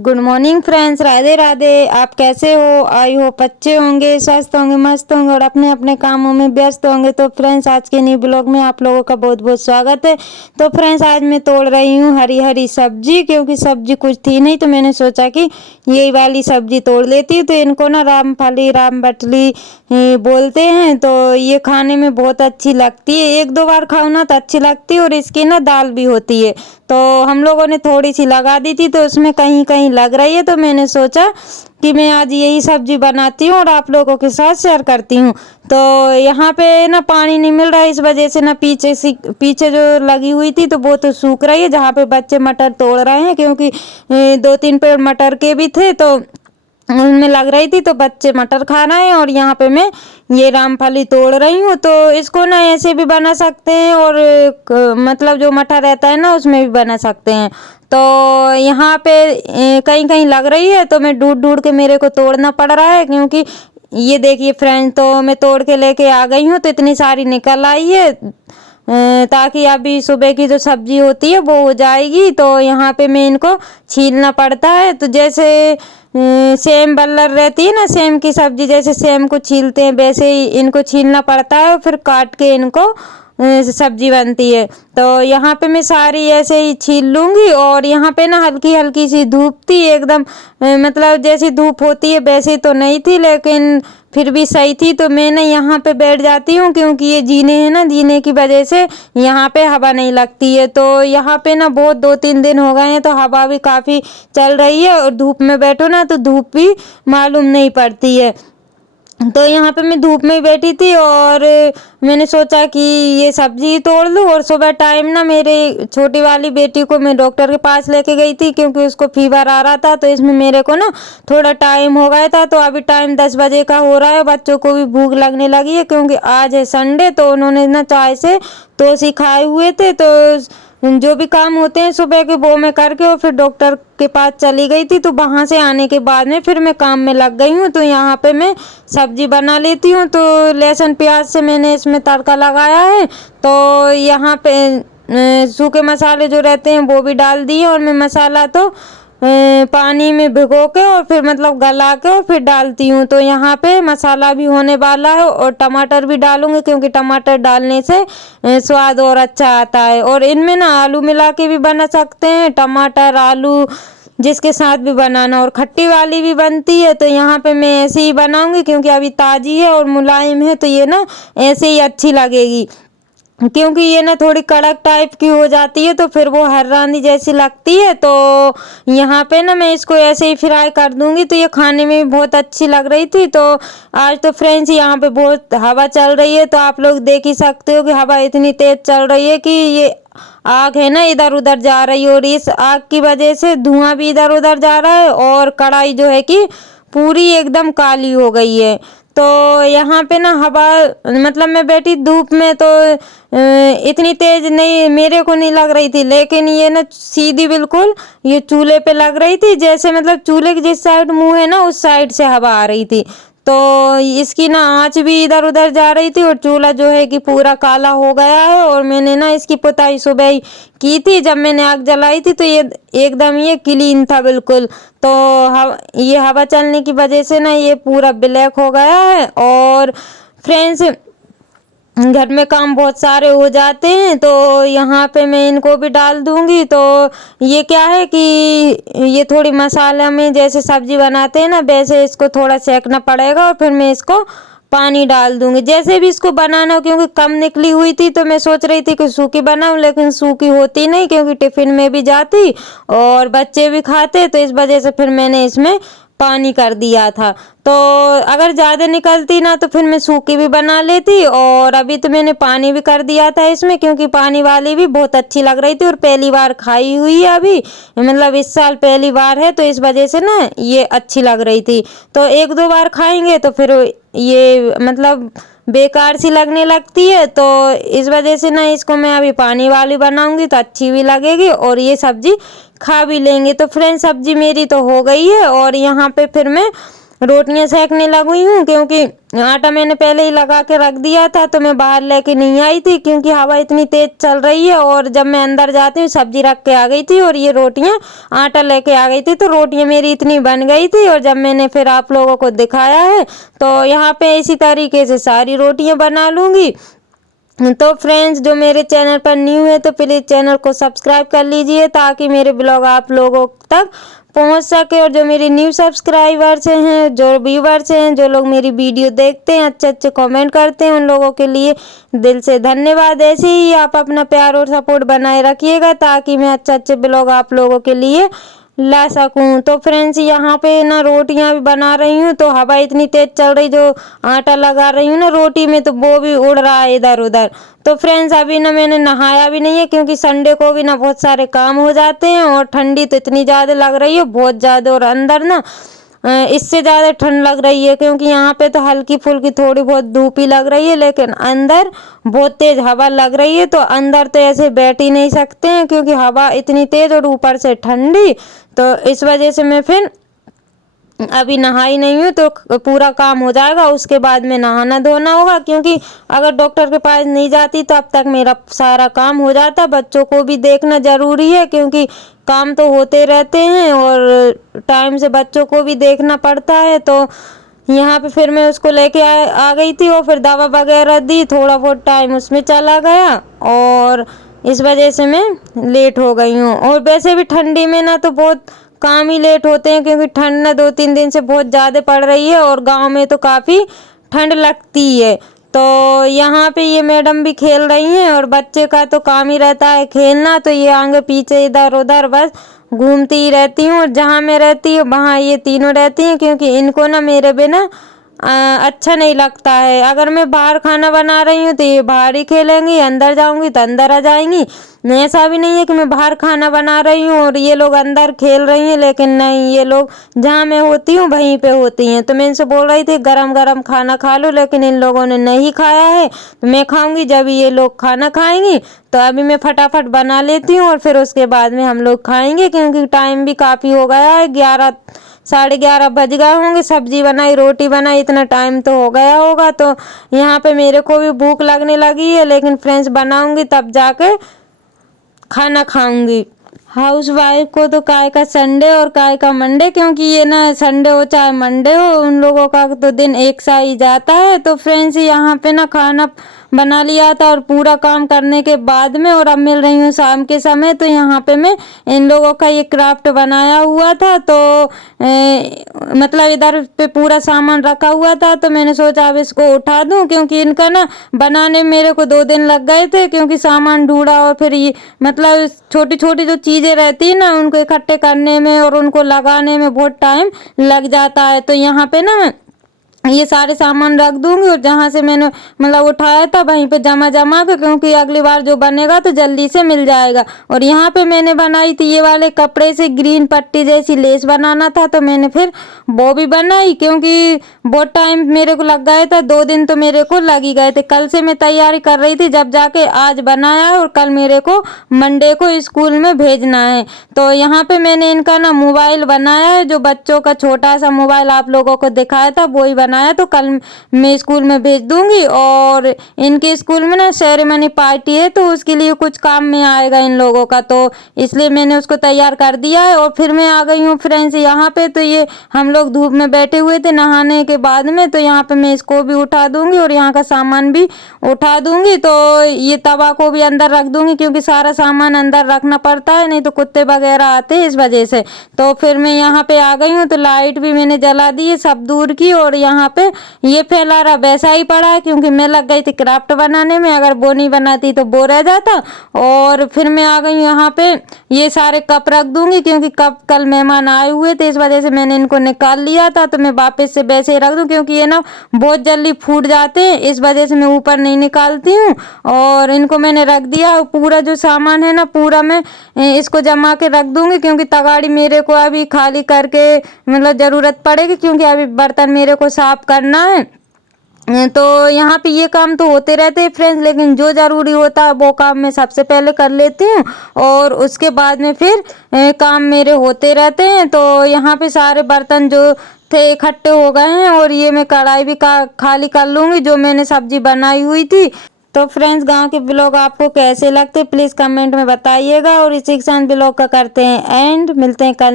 Good morning friends, Radhe Radhe. आप कैसे हो? आई होप अच्छे होंगे, स्वस्थ होंगे, मस्त होंगे और अपने अपने कामों में व्यस्त होंगे। तो फ्रेंड्स, आज के न्यू ब्लॉग में आप लोगों का बहुत बहुत स्वागत है। तो फ्रेंड्स, आज मैं तोड़ रही हूँ हरी हरी सब्जी, क्योंकि सब्जी कुछ थी नहीं तो मैंने सोचा कि यही वाली सब्जी तोड़ लेती हूँ। तो इनको ना रामफली रामबटली बोलते हैं। तो ये खाने में बहुत अच्छी लगती है, एक दो बार खाओ ना तो अच्छी लगती है। और इसकी ना दाल भी होती है। तो हम लोगों ने थोड़ी सी लगा दी थी तो उसमें कहीं कहीं लग रही है, तो मैंने सोचा कि मैं आज यही सब्जी बनाती हूँ और आप लोगों के साथ शेयर करती हूँ। तो यहाँ पे ना पानी नहीं मिल रहा है, इस वजह से ना पीछे जो लगी हुई थी तो वो तो सूख रही है, जहाँ पे बच्चे मटर तोड़ रहे हैं, क्योंकि दो तीन पेड़ मटर के भी थे तो उनमें लग रही थी, तो बच्चे मटर खा रहे हैं। और यहाँ पे मैं ये रामफली तोड़ रही हूँ। तो इसको ना ऐसे भी बना सकते हैं और मतलब जो मटर रहता है ना उसमें भी बना सकते हैं। तो यहाँ पे कहीं कहीं लग रही है तो मैं ढूंढ ढूंढ के मेरे को तोड़ना पड़ रहा है, क्योंकि ये देखिए फ्रेंड, तो मैं तोड़ के लेके आ गई हूँ तो इतनी सारी निकल आई है, ताकि अभी सुबह की जो सब्जी होती है वो हो जाएगी। तो यहाँ पे मैं इनको छीलना पड़ता है। तो जैसे सेम बल्लर रहती है ना, सेम की सब्जी जैसे सेम को छीलते हैं वैसे ही इनको छीलना पड़ता है और फिर काट के इनको सब्जी बनती है। तो यहाँ पे मैं सारी ऐसे ही छील लूँगी। और यहाँ पे ना हल्की हल्की सी धूप थी एकदम, मतलब जैसी धूप होती है वैसे तो नहीं थी, लेकिन फिर भी सही थी। तो मैं ना यहाँ पे बैठ जाती हूँ, क्योंकि ये जीने हैं ना, जीने की वजह से यहाँ पे हवा नहीं लगती है। तो यहाँ पे ना बहुत 2-3 दिन हो गए हैं तो हवा भी काफ़ी चल रही है और धूप में बैठो ना तो धूप भी मालूम नहीं पड़ती है। तो यहाँ पे मैं धूप में बैठी थी और मैंने सोचा कि ये सब्जी तोड़ लूँ। और सुबह टाइम ना मेरे छोटी वाली बेटी को मैं डॉक्टर के पास लेके गई थी, क्योंकि उसको फीवर आ रहा था। तो इसमें मेरे को ना थोड़ा टाइम हो गया था। तो अभी टाइम 10 बजे का हो रहा है, बच्चों को भी भूख लगने लगी है, क्योंकि आज है संडे। तो उन्होंने ना चाय से तोसी खाए हुए थे। तो जो भी काम होते हैं सुबह के वो मैं करके और फिर डॉक्टर के पास चली गई थी। तो वहाँ से आने के बाद में फिर मैं काम में लग गई हूँ। तो यहाँ पे मैं सब्जी बना लेती हूँ। तो लहसुन प्याज से मैंने इसमें तड़का लगाया है। तो यहाँ पे सूखे मसाले जो रहते हैं वो भी डाल दिए और मैं मसाला तो पानी में भिगो के और फिर मतलब गला के और फिर डालती हूँ। तो यहाँ पे मसाला भी होने वाला है और टमाटर भी डालूंगी, क्योंकि टमाटर डालने से स्वाद और अच्छा आता है। और इनमें ना आलू मिला के भी बना सकते हैं, टमाटर आलू जिसके साथ भी बनाना, और खट्टी वाली भी बनती है। तो यहाँ पे मैं ऐसे ही बनाऊंगी, क्योंकि अभी ताज़ी है और मुलायम है तो ये ना ऐसे ही अच्छी लगेगी। क्योंकि ये ना थोड़ी कड़क टाइप की हो जाती है तो फिर वो हर्रानी जैसी लगती है। तो यहाँ पे ना मैं इसको ऐसे ही फ्राई कर दूंगी। तो ये खाने में भी बहुत अच्छी लग रही थी। तो आज तो फ्रेंड्स यहाँ पे बहुत हवा चल रही है, तो आप लोग देख ही सकते हो कि हवा इतनी तेज चल रही है कि ये आग है ना इधर उधर जा रही है, और इस आग की वजह से धुआं भी इधर उधर जा रहा है और कढ़ाई जो है कि पूरी एकदम काली हो गई है। तो यहाँ पे ना हवा, मतलब मैं बैठी धूप में तो इतनी तेज नहीं मेरे को नहीं लग रही थी, लेकिन ये ना सीधी बिल्कुल ये चूल्हे पे लग रही थी, जैसे मतलब चूल्हे की जिस साइड मुंह है ना उस साइड से हवा आ रही थी। तो इसकी ना आंच भी इधर उधर जा रही थी और चूल्हा जो है कि पूरा काला हो गया है। और मैंने ना इसकी पुताई सुबह ही की थी, जब मैंने आग जलाई थी तो ये एकदम ये क्लीन था बिल्कुल। तो ये हवा चलने की वजह से ना ये पूरा ब्लैक हो गया है। और फ्रेंड्स, घर में काम बहुत सारे हो जाते हैं तो यहाँ पे मैं इनको भी डाल दूंगी। तो ये क्या है कि ये थोड़ी मसाला में जैसे सब्जी बनाते हैं ना वैसे इसको थोड़ा सेकना पड़ेगा और फिर मैं इसको पानी डाल दूंगी जैसे भी इसको बनाना हो। क्योंकि कम निकली हुई थी तो मैं सोच रही थी कि सूखी बनाऊं, लेकिन सूखी होती नहीं, क्योंकि टिफिन में भी जाती और बच्चे भी खाते। तो इस वजह से फिर मैंने इसमें पानी कर दिया था। तो अगर ज़्यादा निकलती ना तो फिर मैं सूखी भी बना लेती। और अभी तो मैंने पानी भी कर दिया था इसमें, क्योंकि पानी वाली भी बहुत अच्छी लग रही थी और पहली बार खाई हुई है अभी, मतलब इस साल पहली बार है तो इस वजह से ना ये अच्छी लग रही थी। तो एक दो बार खाएंगे तो फिर ये मतलब बेकार सी लगने लगती है। तो इस वजह से ना इसको मैं अभी पानी वाली बनाऊंगी तो अच्छी भी लगेगी और ये सब्जी खा भी लेंगे। तो फ्रेंड्स, सब्जी मेरी तो हो गई है और यहाँ पे फिर मैं रोटियां सेकने लगी हूँ, क्योंकि आटा मैंने पहले ही लगा के रख दिया था, तो मैं बाहर लेके नहीं आई थी क्योंकि हवा इतनी तेज चल रही है। और जब मैं अंदर जाती हूँ सब्जी रख के आ गई थी और ये रोटियां आटा लेके आ गई थी, तो रोटियां मेरी इतनी बन गई थी। और जब मैंने फिर आप लोगों को दिखाया है तो यहाँ पे इसी तरीके से सारी रोटियां बना लूँगी। तो फ्रेंड्स, जो मेरे चैनल पर न्यू है तो प्लीज़ चैनल को सब्सक्राइब कर लीजिए ताकि मेरे ब्लॉग आप लोगों तक पहुंच सके। और जो मेरे न्यू सब्सक्राइबर्स हैं, जो व्यूवर्स हैं, जो लोग मेरी वीडियो देखते हैं, अच्छे अच्छे कमेंट करते हैं, उन लोगों के लिए दिल से धन्यवाद। ऐसे ही आप अपना प्यार और सपोर्ट बनाए रखिएगा ताकि मैं अच्छे अच्छे ब्लॉग आप लोगों के लिए ला सकूं। तो फ्रेंड्स, यहाँ पे ना रोटियां भी बना रही हूँ, तो हवा इतनी तेज चल रही, जो आटा लगा रही हूँ ना रोटी में, तो वो भी उड़ रहा है इधर उधर। तो फ्रेंड्स, अभी ना मैंने नहाया भी नहीं है क्योंकि संडे को भी ना बहुत सारे काम हो जाते हैं। और ठंडी तो इतनी ज़्यादा लग रही है, बहुत ज़्यादा। और अंदर ना इससे ज़्यादा ठंड लग रही है क्योंकि यहाँ पे तो हल्की फुल्की थोड़ी बहुत धूप ही लग रही है, लेकिन अंदर बहुत तेज हवा लग रही है। तो अंदर तो ऐसे बैठ ही नहीं सकते हैं क्योंकि हवा इतनी तेज और ऊपर से ठंडी। तो इस वजह से मैं फिर अभी नहाई नहीं हूँ, तो पूरा काम हो जाएगा उसके बाद में नहाना धोना होगा। क्योंकि अगर डॉक्टर के पास नहीं जाती तो अब तक मेरा सारा काम हो जाता। बच्चों को भी देखना ज़रूरी है क्योंकि काम तो होते रहते हैं और टाइम से बच्चों को भी देखना पड़ता है। तो यहाँ पे फिर मैं उसको लेके आ गई थी और फिर दवा वगैरह दी, थोड़ा बहुत टाइम उसमें चला गया और इस वजह से मैं लेट हो गई हूँ। और वैसे भी ठंडी में ना तो बहुत काम ही लेट होते हैं क्योंकि ठंड ना 2-3 दिन से बहुत ज़्यादा पड़ रही है और गांव में तो काफ़ी ठंड लगती है। तो यहाँ पे ये मैडम भी खेल रही हैं और बच्चे का तो काम ही रहता है खेलना, तो ये आगे पीछे इधर उधर बस घूमती ही रहती हूँ। और जहाँ मैं रहती हूँ वहाँ ये तीनों रहती हैं क्योंकि इनको ना मेरे बिना अच्छा नहीं लगता है। अगर मैं बाहर खाना बना रही हूँ तो ये बाहर ही खेलेंगी, अंदर जाऊंगी तो अंदर आ जाएंगी। ऐसा भी नहीं है कि मैं बाहर खाना बना रही हूँ और ये लोग अंदर खेल रही हैं, लेकिन नहीं, ये लोग जहाँ मैं होती हूँ वहीं पे होती हैं। तो मैं इनसे बोल रही थी गरम गरम खाना खा लो, लेकिन इन लोगों ने नहीं खाया है। तो मैं खाऊंगी जब ये लोग खाना खाएंगी। तो अभी मैं फटाफट बना लेती हूँ और फिर उसके बाद में हम लोग खाएंगे क्योंकि टाइम भी काफ़ी हो गया है, 11 साढ़े 11 बज गए होंगे। सब्जी बनाई, रोटी बनाई, इतना टाइम तो हो गया होगा। तो यहाँ पे मेरे को भी भूख लगने लगी है, लेकिन फ्रेंड्स बनाऊंगी तब जाके खाना खाऊंगी। हाउस वाइफ को तो काय का संडे और काय का मंडे, क्योंकि ये ना संडे हो चाहे मंडे हो उन लोगों का तो दिन एक सा ही जाता है। तो फ्रेंड्स, यहाँ पे ना खाना बना लिया था और पूरा काम करने के बाद में, और अब मिल रही हूँ शाम के समय। तो यहाँ पे मैं इन लोगों का ये क्राफ्ट बनाया हुआ था, तो मतलब इधर पे पूरा सामान रखा हुआ था, तो मैंने सोचा अब इसको उठा दूं क्योंकि इनका ना बनाने में मेरे को 2 दिन लग गए थे क्योंकि सामान ढूंढा और फिर ये मतलब छोटी छोटी जो चीज़ें रहती है ना उनको इकट्ठे करने में और उनको लगाने में बहुत टाइम लग जाता है। तो यहाँ पे ना ये सारे सामान रख दूंगी और जहाँ से मैंने मतलब उठाया था वहीं पे जमा जमा के, क्योंकि अगली बार जो बनेगा तो जल्दी से मिल जाएगा। और यहाँ पे मैंने बनाई थी ये वाले कपड़े से ग्रीन पट्टी जैसी लेस बनाना था, तो मैंने फिर वो भी बनाई क्योंकि बहुत टाइम मेरे को लग गए था, 2 दिन तो मेरे को लग ही गए थे। कल से मैं तैयारी कर रही थी जब जाके आज बनाया है और कल मेरे को मंडे को स्कूल में भेजना है। तो यहाँ पे मैंने इनका ना मोबाइल बनाया है, जो बच्चों का छोटा सा मोबाइल आप लोगों को दिखाया था वही बनाया, तो कल मैं स्कूल में भेज दूंगी। और इनके स्कूल में ना सेरेमनी पार्टी है तो उसके लिए कुछ काम में आएगा इन लोगों का, तो इसलिए मैंने उसको तैयार कर दिया है। और फिर मैं आ गई हूँ फ्रेंड्स यहाँ पे, तो ये हम लोग धूप में बैठे हुए थे नहाने के बाद में, तो यहाँ पे मैं इसको भी उठा दूंगी और यहाँ का सामान भी उठा दूंगी। तो ये तवा को भी अंदर रख दूंगी क्योंकि सारा सामान अंदर रखना पड़ता है, नहीं तो कुत्ते वगैरह आते हैं इस वजह से। तो फिर मैं यहाँ पे आ गई हूँ, तो लाइट भी मैंने जला दी है सब दूर की, और यहाँ पे ये फैला रहा वैसा ही पड़ा है क्योंकि मैं लग गई थी क्राफ्ट बनाने में, अगर वो नहीं बनाती तो वो रह जाता। और फिर मैं आ गई यहाँ पे, ये सारे कप रख दूंगी क्योंकि कप कल मेहमान आए हुए थे इस वजह से मैंने इनको निकाल लिया था, तो मैं वापस से वैसे ही रख दूं क्योंकि ये ना बहुत जल्दी फूट जाते हैं, इस वजह से मैं ऊपर नहीं निकालती हूँ। और इनको मैंने रख दिया, पूरा जो सामान है ना पूरा मैं इसको जमा के रख दूंगी क्योंकि तगाड़ी मेरे को अभी खाली करके मतलब ज़रूरत पड़ेगी क्योंकि अभी बर्तन मेरे को साफ करना है। तो यहाँ पे ये काम तो होते रहते हैं फ्रेंड्स, लेकिन जो ज़रूरी होता है वो काम मैं सबसे पहले कर लेती हूँ और उसके बाद में फिर काम मेरे होते रहते हैं। तो यहाँ पे सारे बर्तन जो थे इकट्ठे हो गए हैं और ये मैं कढ़ाई भी खाली कर लूँगी जो मैंने सब्जी बनाई हुई थी। तो फ्रेंड्स, गांव के ब्लॉग आपको कैसे लगते प्लीज़ कमेंट में बताइएगा और इसी के साथ ब्लॉग का करते हैं एंड मिलते हैं कल।